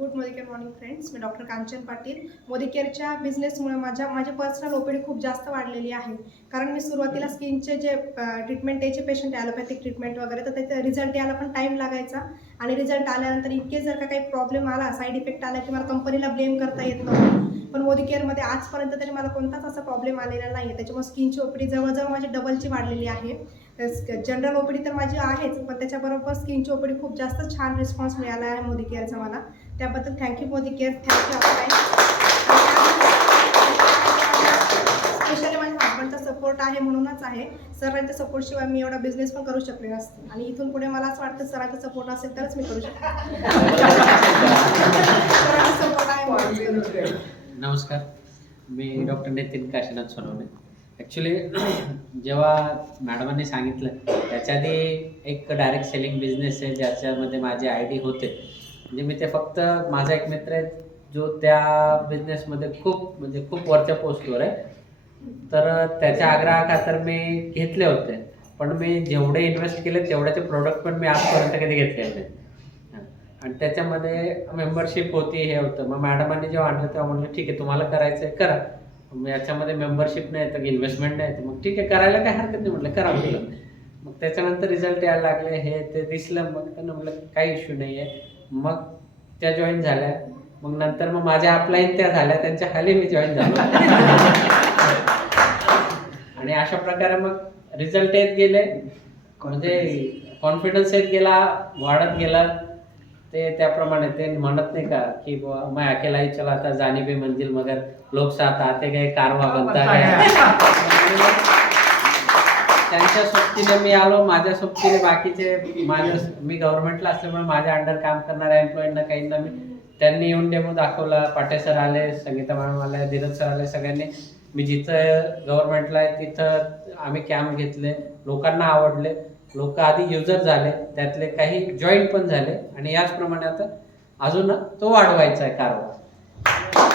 Good morning friends. मी doctor Kanchan Patil. Modi केअरच्या बिझनेसमुळे माझी पर्सनल ओपीडी खूप जास्त वाढलेली आहे. कारण मी सुरुवातीला स्किनचे जे ट्रीटमेंट द्यायचे पेशंट ॲलोपॅथिक ट्रीटमेंट वगैरे, तर त्याचा रिझल्ट यायला पण टाईम लागायचा. आणि रिझल्ट आल्यानंतर इतके जर का काही प्रॉब्लेम आला, साईड इफेक्ट आला, की मला कंपनीला ब्लेम करता येत नव्हतं. पण मोदी केअरमध्ये आजपर्यंत तरी मला कोणताच असा प्रॉब्लेम आलेला नाही आहे. त्याच्यामुळे स्किनची ओपीडी जवळजवळ माझी डबलची वाढलेली आहे. जनरल ओपीडी तर माझी आहेच, पण त्याच्याबरोबर स्किनची ओपीडी खूप जास्त छान रिस्पॉन्स मिळाला आहे मोदी केअरचा मला. त्याबद्दल थँक्यू मोदी केअर, थँक्यू आपला. स्पेशली माझ्या हजबंडचा सपोर्ट आहे म्हणूनच आहे. सरांच्या सपोर्टशिवाय मी एवढा बिझनेस पण करू शकले नसते. आणि इथून पुढे मला असं वाटतं सरांचा सपोर्ट असेल तरच मी करू शकते. सरांचा सपोर्ट आहे. नमस्कार, मी डॉक्टर नितीन काशीनाथ सोनवणे. ॲक्च्युली जेव्हा मॅडमांनी सांगितलं त्याच्या आधी एक डायरेक्ट सेलिंग बिझनेस आहे ज्याच्यामध्ये माझे आय डी होते. म्हणजे मी ते फक्त माझा एक मित्र आहे जो त्या बिझनेसमध्ये खूप वरच्या पोस्टवर आहे. तर त्याच्या आग्रहाखातर मी घेतले होते. पण मी जेवढे इन्व्हेस्ट केले तेवढ्याचे प्रोडक्ट पण मी आजपर्यंत कधी घेतले नाही. आणि त्याच्यामध्ये मेंबरशिप होती, हे होतं. मग मॅडमांनी जेव्हा आणलं तेव्हा म्हणलं ठीक आहे, तुम्हाला करायचं आहे करा. मग याच्यामध्ये मेंबरशिप नाही तर इन्व्हेस्टमेंट नाही तर मग ठीक आहे, करायला काय हरकत नाही म्हटलं, करा म्हटलं. मग त्याच्यानंतर रिझल्ट यायला लागले, हे ते दिसलं. मग त्यांना म्हटलं काही इश्यू नाही आहे. मग त्या जॉईन झाल्या. मग नंतर मग माझ्या अपलाईन त्या झाल्या, त्यांच्या खाली मी जॉईन झालो. आणि अशा प्रकारे मग रिझल्ट येत गेले, म्हणजे कॉन्फिडन्स येत गेला, वाढत गेला. ते त्याप्रमाणे ते म्हणत नाही का की मैं अकेला ही चला था जानी भी मंजिल मगर लोग साथ आते गए कारवा बनता गया. त्यांच्या सोबतीने मी आलो, माझ्या सोबतीने बाकीचे मी गव्हर्नमेंटला असल्यामुळे माझ्या अंडर काम करणाऱ्या एम्प्लॉईंना काहींना त्यांनी येऊन डेमो दाखवला. पाटे सर आले, संगीता मॅडम आले, धीरज सर आले. सगळ्यांनी मी जिथं गव्हर्नमेंटला आहे तिथं आम्ही कॅम्प घेतले. लोकांना आवडले. लोक आधी युजर झाले, त्यातले काही जॉईन पण झाले. आणि याचप्रमाणे आता अजून तो वाढवायचा आहे कारभार.